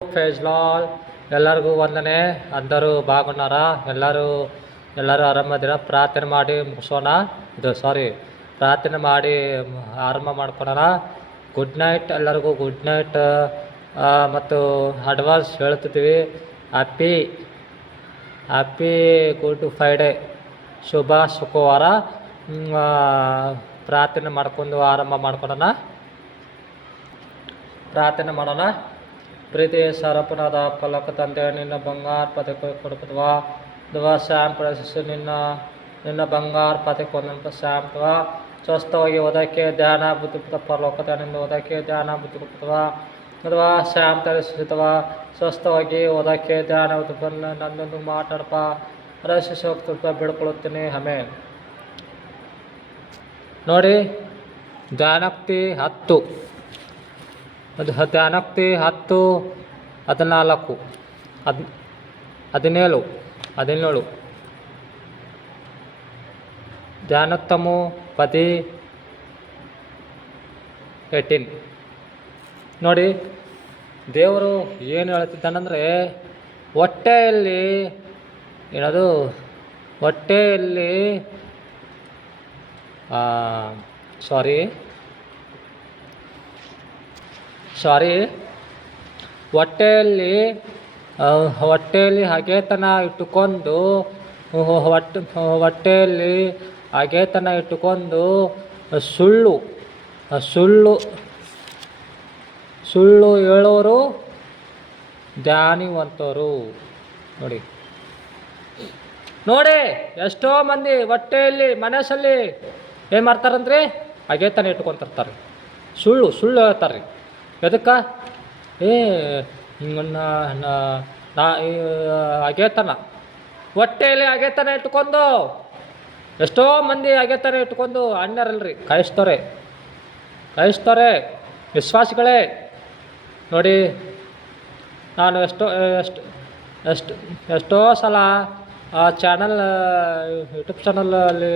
ಫೇಜ್ಲಾಲ್ ಎಲ್ಲರಿಗೂ ವಂದನೆ. అందరూ బాగున్నారా? ಎಲ್ಲರೂ ಆರಾಮದಿರ? ಪ್ರಾರ್ಥನೆ ಮಾಡಿ ಮುಗಿಸೋಣ. ಪ್ರಾರ್ಥನೆ ಮಾಡಿ ಆರಂಭ ಮಾಡ್ಕೊಳೋಣ. ಗುಡ್ ನೈಟ್ ಎಲ್ಲರಿಗೂ. ಗುಡ್ ನೈಟ್ ಮತ್ತು ಅಡ್ವಾನ್ಸ್ ಹೇಳ್ತಿದ್ದೀವಿ. ಹ್ಯಾಪಿ ಗುಡ್ ಫ್ರೈಡೇ, ಶುಭ ಶುಕ್ರವಾರ. ಪ್ರಾರ್ಥನೆ ಮಾಡ್ಕೊಂಡು ಆರಂಭ ಮಾಡ್ಕೊಳೋಣ. ಪ್ರಾರ್ಥನೆ ಮಾಡೋಣ. ಪ್ರೀತಿ ಸರಪನಾದ ಪಲಕ ತಂದೆ, ನಿನ್ನ ಬಂಗಾರ ಪದಕ ಕೊಡುತ್ತವಾ ದವಾ ಶ್ಯಾಮ್ ಪ್ರಶಸ್ತು ನಿನ್ನ ಬಂಗಾರ ಪದಕ ಒಂದಂತ ಶ್ಯಾಮ್ ಅಥವಾ ಸ್ವಸ್ಥವಾಗಿ ಓದಕ್ಕೆ ಧ್ಯಾನ ಬುದ್ಧಿ ಪರಲೋಕದಿಂದ ಓದಕ್ಕೆ ಧ್ಯಾನ ಬುದ್ಧಿ ಕೊಡ್ತವಾ ಅಥವಾ ಶ್ಯಾಮ್ ತರಿಸುತ್ತವಾ ಸ್ವಸ್ಥವಾಗಿ ಓದಕ್ಕೆ ಧ್ಯಾನ ನನ್ನೊಂದು ಮಾತಾಡಪ್ಪ ರಸಿಸೋಗ್ತಪ್ಪ ಬಿಡ್ಕೊಳುತ್ತೀನಿ. ಆಮೇಲೆ ನೋಡಿ, ಧ್ಯಾನಕ್ತಿ 10 ಧ್ಯಾನಕ್ತಿ 10, 14, 17 ಧ್ಯಾನೋತ್ತಮ 10, 18. ನೋಡಿ, ದೇವರು ಏನು ಹೇಳ್ತಿದ್ದಾನಂದರೆ, ಹೊಟ್ಟೆಯಲ್ಲಿ ಹೊಟ್ಟೆಯಲ್ಲಿ ಹಗೆತನ ಇಟ್ಟುಕೊಂಡು ಸುಳ್ಳು ಹೇಳೋರು ಧ್ಯಾನಿವಂತರು. ನೋಡಿ ಎಷ್ಟೋ ಮಂದಿ ಹೊಟ್ಟೆಯಲ್ಲಿ ಮನಸ್ಸಲ್ಲಿ ಏನು ಮಾಡ್ತಾರಂದ್ರೆ ಹಗೆತನ ಇಟ್ಕೊತಿರ್ತಾರೆ, ಸುಳ್ಳು ಹೇಳ್ತಾರೆ. ಎದಕ್ಕೆ? ಹಗೆತನ, ಹೊಟ್ಟೆಯಲ್ಲಿ ಹಗೆತನ ಇಟ್ಕೊಂಡು ಎಷ್ಟೋ ಮಂದಿ ಹಗೆತನ ಇಟ್ಕೊಂಡು ಅಣ್ಣರಲ್ರಿ ಕಾಯಿಸ್ತಾರೆ ವಿಶ್ವಾಸಿಗಳೇ. ನೋಡಿ, ನಾನು ಎಷ್ಟೋ ಸಲ ಆ ಯೂಟ್ಯೂಬ್ ಚಾನಲಲ್ಲಿ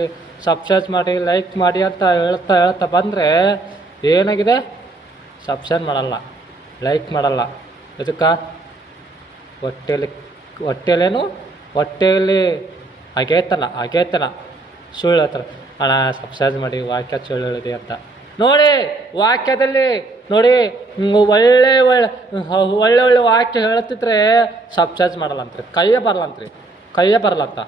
ಸಬ್ಸ್ಕ್ರೈಬ್ ಮಾಡಿ, ಲೈಕ್ ಮಾಡಿ ಅಂತ ಹೇಳ್ತಾ ಬಂದರೆ ಏನಾಗಿದೆ? ಸಬ್ಸ್ಕ್ರೈಬ್ ಮಾಡಲ್ಲ, ಲೈಕ್ ಮಾಡಲ್ಲ. ಇದಕ್ಕೆ ಹೊಟ್ಟೆಯಲ್ಲಿ ಹಗೆತನ ಸುಳ್ಳು ಹೇಳ್ತಾರೆ. ಅಣ್ಣ ಸಬ್ಸ್ಕ್ರೈಬ್ ಮಾಡಿ, ವಾಕ್ಯ ಸುಳ್ಳು ಹೇಳಿದೆ ಅಂತ. ನೋಡಿ, ವಾಕ್ಯದಲ್ಲಿ ನೋಡಿ ಒಳ್ಳೆ ವಾಕ್ಯ ಹೇಳ್ತಿದ್ರೆ ಸಬ್ಸ್ಕ್ರೈಬ್ ಮಾಡಲ್ಲಂತ್ರಿ, ಕೈಯೇ ಬರಲ್ಲಂತ.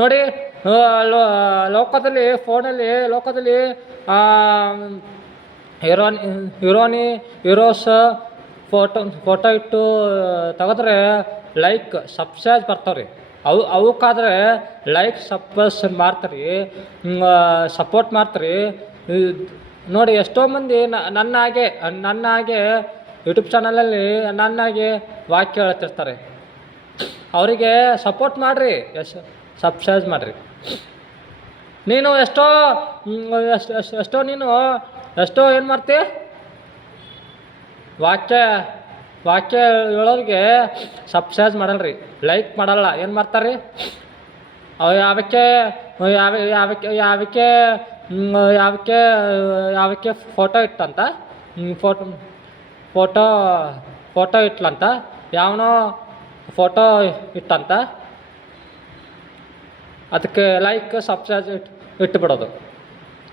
ನೋಡಿ, ಲೋಕದಲ್ಲಿ ಹೀರೋಸ್ ಫೋಟೋ ಇಟ್ಟು ತೆಗೆದ್ರೆ ಲೈಕ್ ಸಬ್ಸ್ಕ್ರೈಬ್ ಬರ್ತಾವ್ರಿ. ಅವಕ್ಕಾದ್ರೆ ಲೈಕ್ ಸಪೋರ್ಟ್ ಮಾಡ್ತಾರೆ. ನೋಡಿ, ಎಷ್ಟೋ ಮಂದಿ ನನ್ನ ಹಾಗೆ ಯೂಟ್ಯೂಬ್ ಚಾನಲಲ್ಲಿ ನನ್ನಾಗೆ ವಾಕ್ಯ ಹೇಳ್ತಿರ್ತಾರೆ. ಅವರಿಗೆ ಸಪೋರ್ಟ್ ಮಾಡಿರಿ, ಸಬ್ಸ್ಕ್ರೈಬ್ ಮಾಡಿರಿ. ನೀನು ಎಷ್ಟೋ ಏನು ಮಾಡ್ತಿ? ವಾಕ್ಯ ಹೇಳೋರಿಗೆ ಸಬ್ಸ್ಕ್ರೈಬ್ ಮಾಡಲ್ರಿ, ಲೈಕ್ ಮಾಡಲ್ಲ. ಏನು ಮಾಡ್ತಾರೆ? ಯಾವಕ್ಕೆ ಫೋಟೋ ಇಟ್ಟಂತ ಫೋಟೋ ಇಟ್ಲಂತ, ಯಾವನೋ ಫೋಟೋ ಇಟ್ಟಂತ, ಅದಕ್ಕೆ ಲೈಕ್ ಸಬ್ಸ್ಕ್ರೈಬ್ ಇಟ್ಟುಬಿಡೋದು.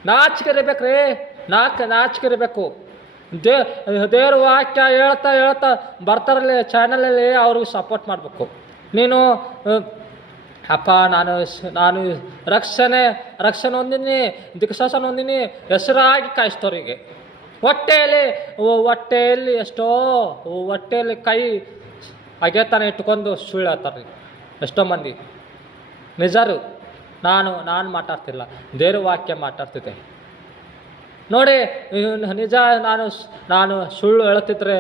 ನಾಚಿಕೆ ಇರಬೇಕು. ದೇವ್ರ ವಾಕ್ಯ ಹೇಳ್ತಾ ಬರ್ತಾರಲ್ಲಿ ಚಾನಲಲ್ಲಿ ಅವ್ರಿಗೆ ಸಪೋರ್ಟ್ ಮಾಡಬೇಕು. ನೀನು ಅಪ್ಪ ನಾನು ರಕ್ಷಣೆ ಹೊಂದಿನಿ, ದಿಕ್ಸಾಸನ ಹೊಂದಿನಿ ಹೆಸರಾಗಿ ಕಾಯಿಸ್ತವ್ರಿಗೆ. ಹೊಟ್ಟೆಯಲ್ಲಿ ಹೊಟ್ಟೆಯಲ್ಲಿ ಕೈ ಹಗೆತನ ಇಟ್ಕೊಂಡು ಸುಳ್ಳು ಹೇಳ್ತಾರೆ ಎಷ್ಟೋ ಮಂದಿ. ನಿಜರು, ನಾನು ಮಾತಾಡ್ತಿಲ್ಲ, ದೇವ್ರ ವಾಕ್ಯ ಮಾತಾಡ್ತಿದ್ದೆ. ನೋಡಿ, ನಿಜ ನಾನು ಸುಳ್ಳು ಹೇಳ್ತಿದ್ರೆ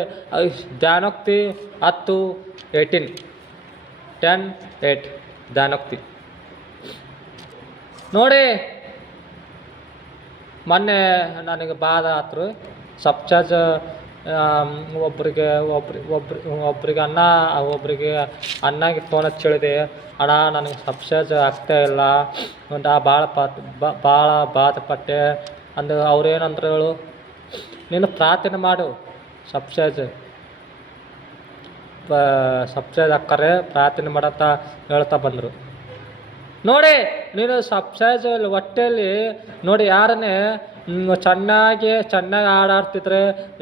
ಧ್ಯಾನೋಕ್ತಿ 10, 18, 10, 8 ಧ್ಯಾನೋಕ್ತಿ. ನೋಡಿ, ಮೊನ್ನೆ ನನಗೆ ಬಾಧ ಆತ್ರು. ಸಬ್ಸ್ಕ್ರೈಬ್ ಒಬ್ಬರಿಗೆ ಅಣ್ಣಗೆ ಫೋನ್ ಹಚ್ಚಿ ಹೇಳಿದೆ, ಅಣ್ಣ ನನಗೆ ಸಬ್ಸ್ಕ್ರೈಬ್ ಆಗ್ತಾ ಇಲ್ಲ, ಭಾಳ ಬಾಧಪಟ್ಟೆ. ಅವ್ರೇನಂದ್ರೆ ಹೇಳು, ನೀನು ಪ್ರಾರ್ಥನೆ ಮಾಡು. ಸಬ್ಸ್ಕ್ರೈಬ್ ಅಕ್ಕರೆ ಪ್ರಾರ್ಥನೆ ಮಾಡತ್ತ ಹೇಳ್ತಾ ಬಂದರು. ನೋಡಿ ನೀನು ಸಬ್ಸ್ಕ್ರೈಬ್ ಹೊಟ್ಟೆಯಲ್ಲಿ ನೋಡಿ ಯಾರನ್ನೇ ಚೆನ್ನಾಗಿ ಹಾಡಾಡ್ತಿದ್ರೆ,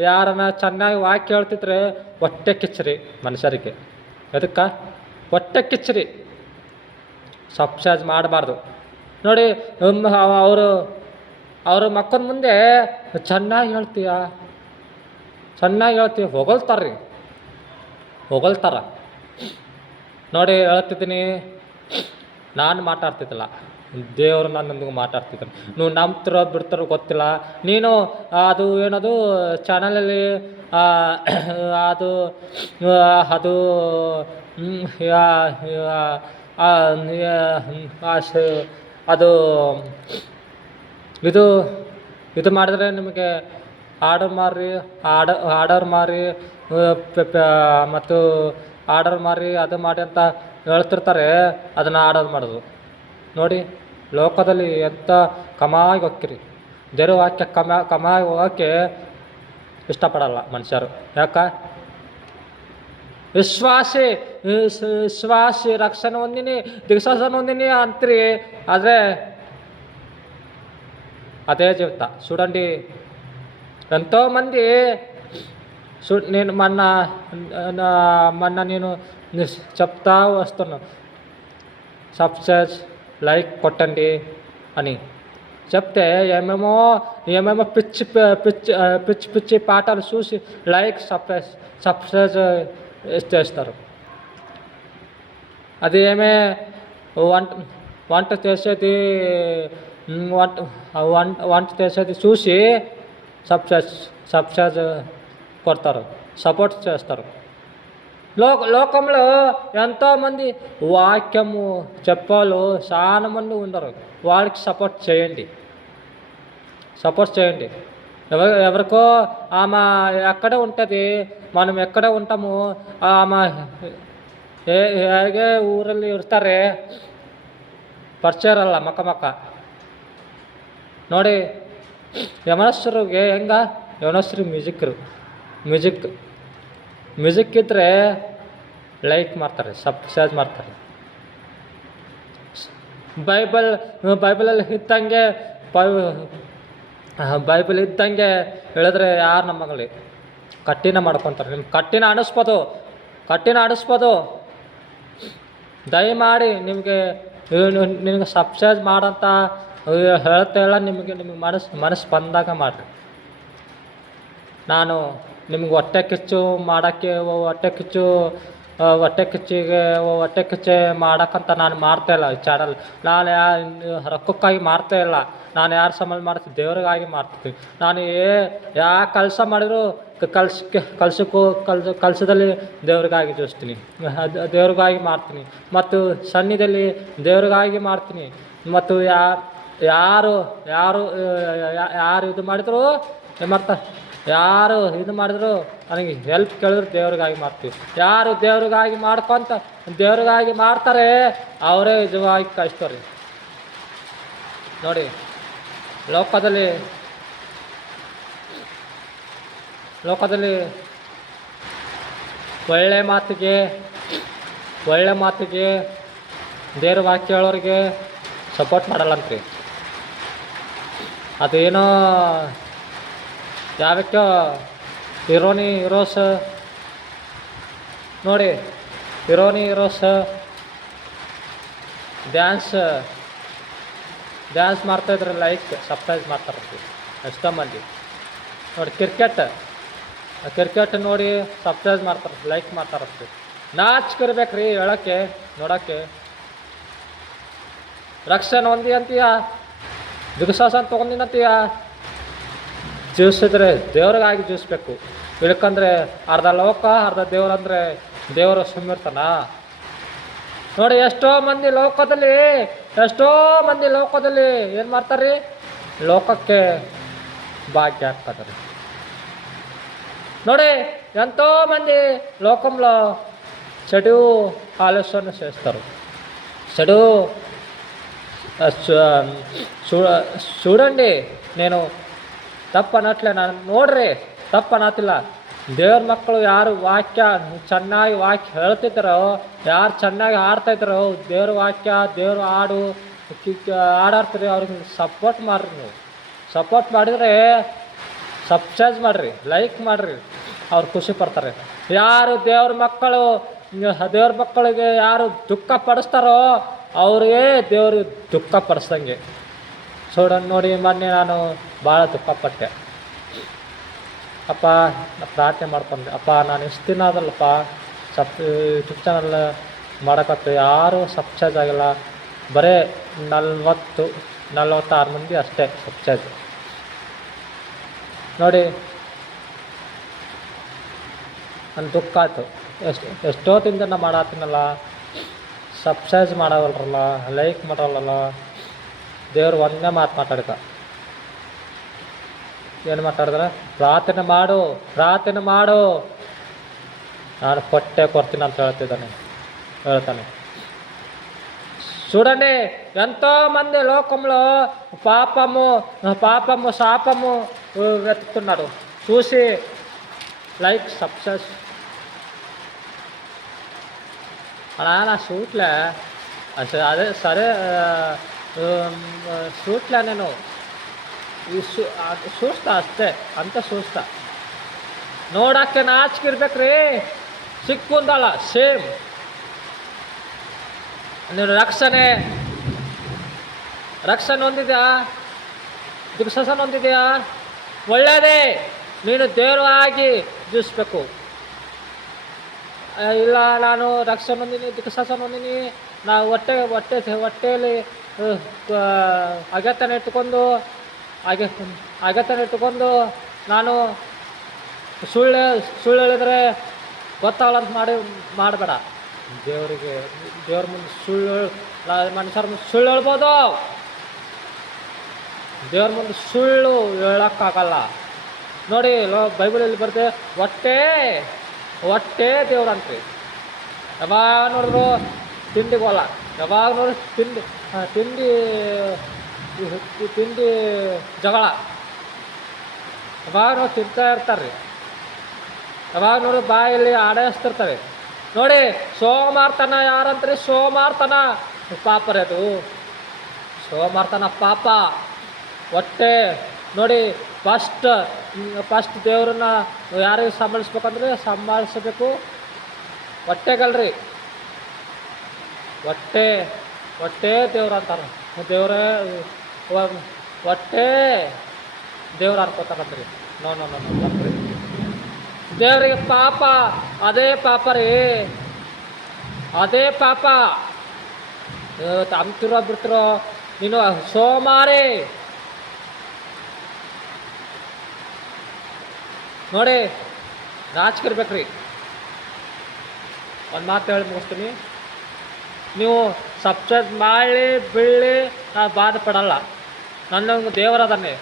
ಯಾರನ್ನ ಚೆನ್ನಾಗಿ ವಾಕ್ಯ ಹೇಳ್ತಿದ್ರೆ ಹೊಟ್ಟೆ ಕಿಚ್ಚರಿ ಮನುಷ್ಯರಿಗೆ. ಅದಕ್ಕೆ ಹೊಟ್ಟೆ ಕಿಚ್ಚರಿ, ಸಬ್ಸ್ಕ್ರೈಬ್ ಮಾಡಬಾರ್ದು. ನೋಡಿ ಅವರು ಮಕ್ಕಳ ಮುಂದೆ ಚೆನ್ನಾಗಿ ಹೇಳ್ತೀಯ ಹೊಗಳ್ತಾರ. ನೋಡಿ ಹೇಳ್ತಿದ್ದೀನಿ, ನಾನು ಮಾತಾಡ್ತಿದ್ದಿಲ್ಲ, ದೇವರು ನನ್ನೊಂದಿಗೆ ಮಾತಾಡ್ತಿದ್ದಾನೆ. ನೀವು ನಂಬ್ತಿರೋ ಬಿಡ್ತಾರೋ ಗೊತ್ತಿಲ್ಲ. ನೀನು ಅದು ಏನದು ಚಾನಲಲ್ಲಿ ಅದು ಅದು ಅದು ಇದು ಮಾಡಿದ್ರೆ ನಿಮಗೆ ಆರ್ಡರ್ ಮಾರಿ ಮತ್ತು ಆರ್ಡರ್ ಮಾರಿ ಅದು ಮಾಡಿ ಅಂತ ಹೇಳ್ತಿರ್ತಾರೆ. ಅದನ್ನು ಆರ್ಡರ್ ಮಾಡೋದು ನೋಡಿ. ಲೋಕದಲ್ಲಿ ಎಂಥ ಕಮಾಗಿ ಹೋಗ್ತೀರಿ, ದೇವ್ರ ವಾಕ್ಯ ಕಮಾಗಿ ಹೋಗೋಕ್ಕೆ ಇಷ್ಟಪಡಲ್ಲ ಮನುಷ್ಯರು. ಯಾಕೆ? ವಿಶ್ವಾಸಿ ರಕ್ಷಣೆ ಹೊಂದಿನಿ, ದೀಕ್ಷಾಸನ ಹೊಂದಿನಿ ಅಂತೀರಿ, ಆದರೆ ಅದೇ ಜೀವಿತ చూడండి. ఎంతోమంది నేను మొన్న నేను చెప్తా వస్తున్నాను, సబ్స్క్రైబ్ లైక్ కొట్టండి అని చెప్తే ఏమేమో పిచ్చి పాటలు చూసి లైక్ సబ్స్క్రైబ్ చేస్తారు. అది ఏమే వంట చేసేది చూసి సబ్స్క్రైబ్ కొడతారు, సపోర్ట్ చేస్తారు. లోకంలో ఎంతోమంది వాక్యము చెప్పాలు చాలా మంది ఉండరు. వాళ్ళకి సపోర్ట్ చేయండి. ఎవరికో ఆమె ఎక్కడ ఉంటుంది, మనం ఎక్కడ ఉంటాము, ఆమె ಹೇಗೆ ಊರಲ್ಲಿ ಇರ್ತಾರೆ, ಪರಿಚಯ ಇರಲ್ಲ ಮಕ್ಕ ನೋಡಿ. ಯಮನಸ್ಥರಿಗೆ ಯಮನಸ್ಥರು ಮ್ಯೂಸಿಕ್ ಇದ್ದರೆ ಲೈಕ್ ಮಾಡ್ತಾರೆ, ಸಬ್ಸ್ಕ್ರೈಬ್ ಮಾಡ್ತಾರೆ. ಬೈಬಲಲ್ಲಿ ಇದ್ದಂಗೆ ಹೇಳಿದ್ರೆ ಯಾರು ನಮ್ಮಲ್ಲಿ ಕಠಿಣ ಮಾಡ್ಕೊತಾರೆ. ನಿಮ್ಗೆ ಕಠಿಣ ಅನಿಸ್ಬೋದು. ದಯಮಾಡಿ ನಿನಗೆ ಸಬ್ಸ್ಕ್ರೈಬ್ ಮಾಡಂತ ಹೇಳ್ತಾ ಇಲ್ಲ. ನಿಮಗೆ ಮನಸ್ಸು ಬಂದಾಗ ಮಾಡಿರಿ. ನಾನು ನಿಮ್ಗೆ ಹೊಟ್ಟೆ ಕಿಚ್ಚೆ ಮಾಡೋಕ್ಕಂತ ನಾನು ಮಾಡ್ತಾಯಿಲ್ಲ ಈ ಚಾನಲ್. ನಾನು ರೊಕ್ಕಕ್ಕಾಗಿ ಮಾಡ್ತಾಯಿಲ್ಲ. ನಾನು ಯಾರು ಸಂಬಂಧ ಮಾಡ್ತೀನಿ, ದೇವ್ರಿಗಾಗಿ ಮಾಡ್ತೀನಿ. ನಾನು ಯಾವ ಕೆಲಸ ಮಾಡಿದ್ರು ಕಲಸದಲ್ಲಿ ದೇವ್ರಿಗಾಗಿ ಜೋಡಿಸ್ತೀನಿ, ದೇವ್ರಿಗಾಗಿ ಮಾಡ್ತೀನಿ. ಮತ್ತು ಸನ್ನಿಧಿಯಲ್ಲಿ ದೇವ್ರಿಗಾಗಿ ಮಾಡ್ತೀನಿ. ಮತ್ತು ಯಾರು ಇದು ಮಾಡಿದ್ರು ಯಾರು ಇದು ಮಾಡಿದ್ರು ನನಗೆ ಹೆಲ್ಪ್ ಕೇಳಿದ್ರು ದೇವ್ರಿಗಾಗಿ ಮಾಡ್ತೀವಿ. ಯಾರು ದೇವ್ರಿಗಾಗಿ ದೇವ್ರಿಗಾಗಿ ಮಾಡ್ತಾರೆ ಅವರೇ ನಿಜವಾಗಿ ಕಳಿಸ್ತಾರೆ. ನೋಡಿ, ಲೋಕದಲ್ಲಿ ಒಳ್ಳೆ ಮಾತಿಗೆ ದೇವ್ರ ವಾಕ್ಯ ಹೇಳೋರಿಗೆ ಸಪೋರ್ಟ್ ಮಾಡಲ್ಲಂತ್ರಿ. ಅದೇನೋ ಯಾವಕ್ಕೋ ಹೀರೋಸ್ ನೋಡಿ, ಹೀರೋಸ್ ಡ್ಯಾನ್ಸ್ ಮಾಡ್ತಾಯಿದ್ರೆ ಲೈಕ್ ಸಬ್ಸ್ಕ್ರೈಬ್ ಮಾಡ್ತಾರಂತೆ ಎಷ್ಟೋ ಮಂದಿ. ನೋಡಿ, ಕ್ರಿಕೆಟ್ ನೋಡಿ ಸಬ್ಸ್ಕ್ರೈಬ್ ಮಾಡ್ತಾರೆ, ಲೈಕ್ ಮಾಡ್ತಾರಂತೆ. ನಾಚಿಕಿರ್ಬೇಕ್ರಿ ಹೇಳೋಕ್ಕೆ ನೋಡೋಕ್ಕೆ. ರಕ್ಷಣೆ ಹೊಂದಿ ಅಂತೀಯ, ದಿಗ್ಸಾಸನ ತೊಗೊಂಡಿನಂತೀಯ. ಜೀವಿಸಿದ್ರೆ ದೇವ್ರಿಗಾಗಿ ಜೀವಿಸ್ಬೇಕು. ಇಳ್ಕಂದ್ರೆ ಅರ್ಧ ಲೋಕ ಅರ್ಧ ದೇವ್ರಂದರೆ ದೇವರು ಸುಮ್ಮಿರ್ತಾನ. ನೋಡಿ, ಎಷ್ಟೋ ಮಂದಿ ಲೋಕದಲ್ಲಿ ಏನು ಮಾಡ್ತಾರೆ, ಲೋಕಕ್ಕೆ ಭಾಗ್ಯ ಹಾಕ್ತಾರೆ. ನೋಡಿ, ఎంతో మంది లోకంలో చెడు ఆలోచన చేస్తారు. చూడండి, నేను ತಪ್ಪನಟ್ಲೆ ನಾನು ನೋಡ್ರಿ, ತಪ್ಪನ್ನತ್ತಿಲ್ಲ. ದೇವ್ರ ಮಕ್ಕಳು ಯಾರು ವಾಕ್ಯ ಚೆನ್ನಾಗಿ ವಾಕ್ಯ ಹೇಳ್ತಿದ್ದಾರೋ, ಯಾರು ಚೆನ್ನಾಗಿ ಆಡ್ತಾಯಿದ್ದಾರೋ, ದೇವ್ರ ವಾಕ್ಯ ದೇವ್ರ ಹಾಡು ಹಾಡಾಡ್ತೀರಿ, ಅವ್ರಿಗೆ ಸಪೋರ್ಟ್ ಮಾಡಿರಿ. ನೀವು ಸಪೋರ್ಟ್ ಮಾಡಿದರೆ ಸಬ್ಸ್ಕ್ರೈಬ್ ಮಾಡಿರಿ, ಲೈಕ್ ಮಾಡಿರಿ, ಅವ್ರು ಖುಷಿ ಪಡ್ತಾರೆ. ಯಾರು ದೇವ್ರ ಮಕ್ಕಳಿಗೆ ಯಾರು ದುಃಖ ಪಡಿಸ್ತಾರೋ ಅವ್ರಿಗೆ ದೇವ್ರಿಗೆ ದುಃಖ ಪಡಿಸ್ದಂಗೆ. ನೋಡಿ ಮೊನ್ನೆ ನಾನು ಭಾಳ ದುಃಖಪಟ್ಟೆ. ಅಪ್ಪ ಪ್ರಾರ್ಥನೆ ಮಾಡ್ಕೊಂಡೆ, ಅಪ್ಪ ನಾನು ಇಷ್ಟು ದಿನ ಅದಲ್ಲಪ್ಪ ಯೂಟ್ಯೂಬ್ ಚಾನಲ್ ಮಾಡೋಕತ್ತು, ಯಾರೂ ಸಬ್ಸ್ಕ್ರೈಬ್ ಆಗಿಲ್ಲ, ಬರೀ 46 ಮಂದಿ ಅಷ್ಟೇ ಸಬ್ಸ್ಕ್ರೈಬ್. ನೋಡಿ ನನ್ನ ದುಃಖ ಆಯಿತು. ಎಷ್ಟೊತ್ತಿಂದ ನಾ ಮಾಡತ್ತೀನಲ್ಲ, ಸಬ್ಸ್ಕ್ರೈಬ್ ಮಾಡೋವಲ್ರಲ್ಲ, ಲೈಕ್ ಮಾಡೋಲ್ಲ. ದೇವ್ರು ಒಂದೇ ಮಾತು ಮಾತಾಡ್ಕ, ಏನು ಮಾತಾಡಿದ್ರೆ, ಪ್ರಾರ್ಥನೆ ಮಾಡು, ನಾನು ಕೊಡ್ತೀನಿ ಅಂತ ಹೇಳ್ತಾನೆ. చూడండి ఎంతోమంది లోకంలో పాపము శాపము వెతుకుతున్నాడు. చూసి లైక్ సబ్స్క్రైబ్ అలా షూట్లే అదే సరే షూట్లే నేను చూಸ್ತಾ ಅಷ್ಟೇ ಅಂತ చూಸ್ತಾ. ನೋಡೋಕ್ಕೆ ನಾಚಿಕಿರ್ಬೇಕ್ರಿ, ಸಿಕ್ಕುಂದಲ್ಲ ಸೇಮ್. ನೀನು ರಕ್ಷಣೆ ಹೊಂದಿದ್ಯಾ, ದಿಕ್ಸಸನ ಹೊಂದಿದೆಯಾ, ಒಳ್ಳೆಯದೇ. ನೀನು ದೇವರಾಗಿ ಜೀವಿಸ್ಬೇಕು. ಇಲ್ಲ ನಾನು ರಕ್ಷಣೆ ಹೊಂದಿನಿ, ದಿಕ್ಸಸನ ಹೊಂದಿನಿ, ನಾವು ಹೊಟ್ಟೆಯಲ್ಲಿ ಅಗತ್ಯನ ಇಟ್ಟುಕೊಂಡು ನಾನು ಸುಳ್ಳು ಹೇಳಿದ್ರೆ ಗೊತ್ತಾಗಲ್ಲಂತ ಮಾಡಬೇಡ. ದೇವ್ರ ಮುಂದೆ ಮನುಷ್ಯರ ಮುಂದೆ ಸುಳ್ಳು ಹೇಳ್ಬೋದು, ದೇವ್ರ ಮುಂದೆ ಸುಳ್ಳು ಹೇಳೋಕ್ಕಾಗಲ್ಲ. ನೋಡಿ ಬೈಬಲಲ್ಲಿ ಬರ್ತದೆ, ಹೊಟ್ಟೆ ದೇವ್ರಂತ್ರಿ. ಯಾವಾಗ ನೋಡಿದ್ರು ತಿಂಡಿಗೆ ಹೋಗಲ್ಲ, ಯಾವಾಗ ನೋಡಿ ತಿಂಡಿ ಜಗಳ, ಯಾವಾಗ ನೋಡಿ ತಿಂತಾ ಇರ್ತಾರೆ, ಯಾವಾಗ ನೋಡಿ ಬಾಯಲ್ಲಿ ಆಡೈಸ್ತಿರ್ತಾರೆ. ನೋಡಿ ಸೋಮಾರ್ತನ ಯಾರಂತ್ರಿ, ಸೋಮಾರ್ತನ ಪಾಪ ರೀ ಅದು, ಸೋಮಾರ್ತನ ಪಾಪ. ಹೊಟ್ಟೆ ನೋಡಿ, ಫಸ್ಟ್ ದೇವ್ರನ್ನ ಯಾರಿಗೆ ಸಂಭಾಳಿಸ್ಬೇಕು, ಹೊಟ್ಟೆಗಲ್ರಿ. ಹೊಟ್ಟೆ ದೇವ್ರು ಅಂತಾರೆ, ಹೊಟ್ಟೆ ದೇವ್ರು ಅನ್ಕೋತಾರಂತ್ರಿ. ನೋ ಬರ್ರಿ, ದೇವರಿಗೆ ಪಾಪ, ಅದೇ ಪಾಪ ರೀ, ಅದೇ ಪಾಪ. ಬಿಡ್ತಿರೋ ನೀನು ಸೋಮಾರಿ. ನೋಡಿ ನಾಚಿಕಿರ್ಬೇಕ್ರಿ. ಒಂದು ಮಾತು ಹೇಳಿ ಮುಗಿಸ್ತೀನಿ, ನೀವು ಸಬ್ಸ್ಕ್ರೈಬ್ ಮಾಡಿ ಬೀಳಿ ನಾನು ಬಾಧೆ ಪಡಲ್ಲ. ನನ್ನಂಗೆ ದೇವರದನ್ನೇ,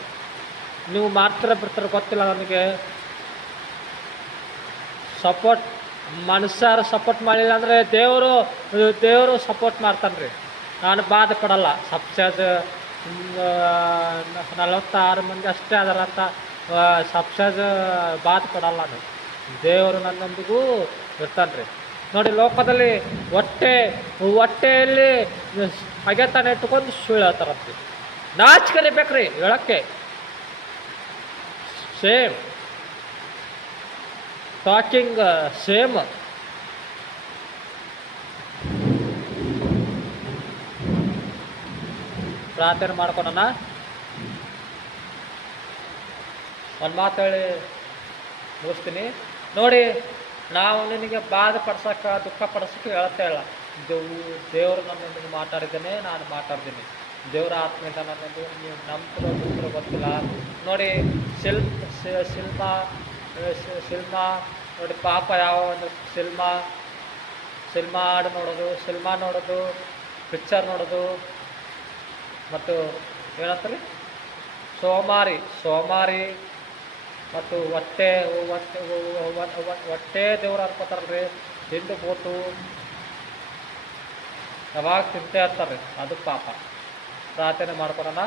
ನೀವು ಬಿಡ್ತಾರೆ ಗೊತ್ತಿಲ್ಲ ನನಗೆ. ಮನುಷ್ಯರು ಸಪೋರ್ಟ್ ಮಾಡಿಲ್ಲ ಅಂದರೆ ದೇವರು ಸಪೋರ್ಟ್ ಮಾಡ್ತಾನೆ ರೀ. ನಾನು ಬಾಧೆ ಪಡಲ್ಲ. ಸಬ್ಸ್ಕ್ರೈಬ್ 46 ಮಂದಿ ಅಷ್ಟೇ ಅದರ ಅಂತ ಸಬ್ಸ್ಕ್ರೈಬ್ ಬಾಧೆ ಪಡಲ್ಲ ನಾನು. ದೇವರು ನನ್ನೊಂದಿಗೂ ಇರ್ತಾನೆ ರೀ. ನೋಡಿ ಲೋಕದಲ್ಲಿ ಹೊಟ್ಟೆಯಲ್ಲಿ ಅಗೆತಾನೆ ಇಟ್ಕೊಂಡು ಸುಳ್ಳು ಹೇಳ್ತಾರಂತೆ. ನಾಚಿಕರಿಬೇಕ್ರಿ ಹೇಳೋಕ್ಕೆ. Same talking same. ಪ್ರಾರ್ಥನೆ ಮಾಡ್ಕೊಳೋಣ. ಒಂದು ಮಾತು ಹೇಳಿ ಮುಗಿಸ್ತೀನಿ. ನೋಡಿ, ನಾವು ನಿನಗೆ ಬಾಧೆ ಪಡ್ಸೋಕೆ, ದುಃಖ ಪಡಿಸೋಕೆ ಹೇಳ್ತಾ ಇಲ್ಲ. ದೇವರು ನನ್ನೊಂದಿಗೆ ಮಾತಾಡಿದ್ದೇನೆ, ನಾನು ಮಾತಾಡ್ತೀನಿ. ದೇವರ ಆತ್ಮೀಯತೆ ನನ್ನದು, ನೀವು ನಂಬ್ತಿರೋ ಗೊತ್ತಿಲ್ಲ. ನೋಡಿ ಸಿನಿಮಾ ನೋಡಿ, ಪಾಪ ಯಾವ ಒಂದು ಸಿನಿಮಾ ಹಾಡು ನೋಡೋದು, ಪಿಕ್ಚರ್ ನೋಡೋದು, ಮತ್ತು ಏನಂತಾರೆ ಸೋಮಾರಿ ಮತ್ತು ಹೊಟ್ಟೆ ದೇವ್ರು ಅನ್ಕೋತಾರಲ್ರಿ. ತಿಂದು ಬೋಟು ಯಾವಾಗ ತಿಂತೇ ಇರ್ತಾರೆ, ಅದು ಪಾಪ. ಪ್ರಾರ್ಥನೆ ಮಾಡೋಣ.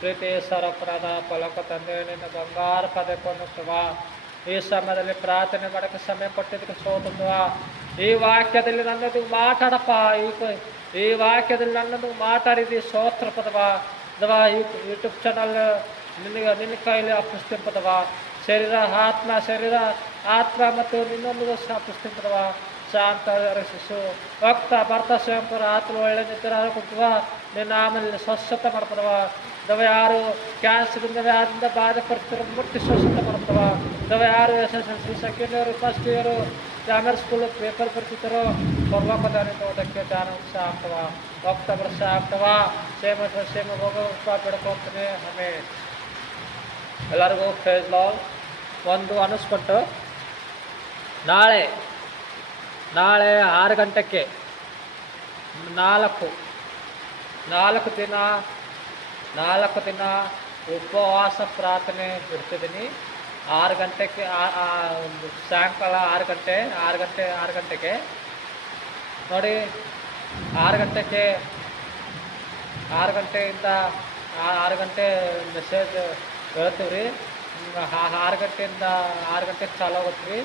ಪ್ರೀತಿ ಸರ್ವಪ್ರದ ಫಲಕ ತಂದೆ ನಿನ್ನ ಬಂಗಾರ ಪದಕೊಂಡುತ್ತವ ಈ ಸಮಯದಲ್ಲಿ ಪ್ರಾರ್ಥನೆ ಮಾಡೋಕ್ಕೆ ಸಮಯ ಕೊಟ್ಟಿದ್ದಕ್ಕೆ ಸೋತುತ್ತವ ಈ ವಾಕ್ಯದಲ್ಲಿ ನನ್ನದು ಮಾತಾಡಪ್ಪ ಈ ವಾಕ್ಯದಲ್ಲಿ ನನ್ನದು ಮಾತಾಡಿದಿ ಸ್ತೋತ್ರ ಪದವ ಅಥವಾ ಯೂಟ್ಯೂಬ್ ಚಾನಲ್ ನಿನ್ನ ಕೈಲಿ ಅಪ್ಪಿಸ್ತೀನಿ ಪದವ ಶರೀರ ಆತ್ಮ ಮತ್ತು ನಿನ್ನೊಂದು ಅಪ್ಪಿಸ್ತೀನಿ ಪದವ ಶಾಂತ ರಕ್ಷಿಸು ಭಕ್ತ ಭರ್ತ ಸ್ವಯಂಪುರ ಆತ್ಮ ಒಳ್ಳೆ ನಿದ್ರೆ ಕೊಡ್ತವ ನಿನ್ನ ಆಮೇಲೆ ಸ್ವಚ್ಛತೆ ಮಾಡ್ತದವ ದವ ಯಾರು ಕ್ಯಾನ್ಸರಿಂದ ವ್ಯಾಧಿಯಿಂದ ಬಾಧೆಪಡ್ತಿರೋ ಮುಟ್ಟಿ ಸ್ವಚ್ಛತೆ ಮಾಡ್ತವ ದವ ಯಾರು SSLC second year first year grammar school paper ಬರ್ತಿದ್ದಾರೋ ಪರಲೋಕದಾನಿಂದ ಓದಕ್ಕೆ ಧ್ಯಾನ ಉತ್ಸಾಹ ಆಗ್ತವ ಭಕ್ತ ಭ್ರಷ್ಟ ಆಗ್ತವ ಸೇಮ ಹೋಗೋ ಬಿಡ್ಕೊಂತೀನಿ ಆಮೇಲೆ ಎಲ್ಲರಿಗೂ ಪ್ರೈಸ್ ಲಾರ್ಡ್. ಒಂದು ಅನ್ನಿಸ್ಕೊಟ್ಟು ನಾಳೆ 6 ಗಂಟೆಗೆ 4 ದಿನ ಉಪವಾಸ ಪ್ರಾರ್ಥನೆ ಬಿಡ್ತಿದ್ದೀನಿ. 6 ಗಂಟೆಗೆ ಸಾಯಂಕಾಲ 6 ಗಂಟೆಗೆ ನೋಡಿ. 6 ಗಂಟೆಯಿಂದ 6 ಗಂಟೆ ಮೆಸೇಜ್ ಹೇಳ್ತೀವಿ ರೀ. 6 ಗಂಟೆಯಿಂದ 6 ಗಂಟೆಗೆ ಚಾಲು ಆಗುತ್ತೆ ರೀ.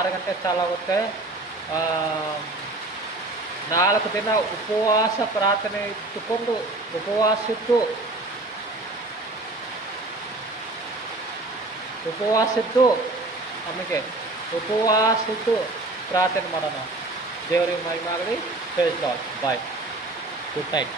6 ಗಂಟೆಗೆ ಚಾಲು ಆಗುತ್ತೆ. 4 ದಿನ ಉಪವಾಸ ಪ್ರಾರ್ಥನೆ ಇಟ್ಟುಕೊಂಡು ಉಪವಾಸಿದ್ದು ನಮಗೆ ಉಪವಾಸಿದ್ದು ಪ್ರಾರ್ಥನೆ ಮಾಡೋಣ. ದೇವರಿಗೆ ಮಹಿಮೆ ಆಗಲಿ. Praise Lord. Bye. Good night.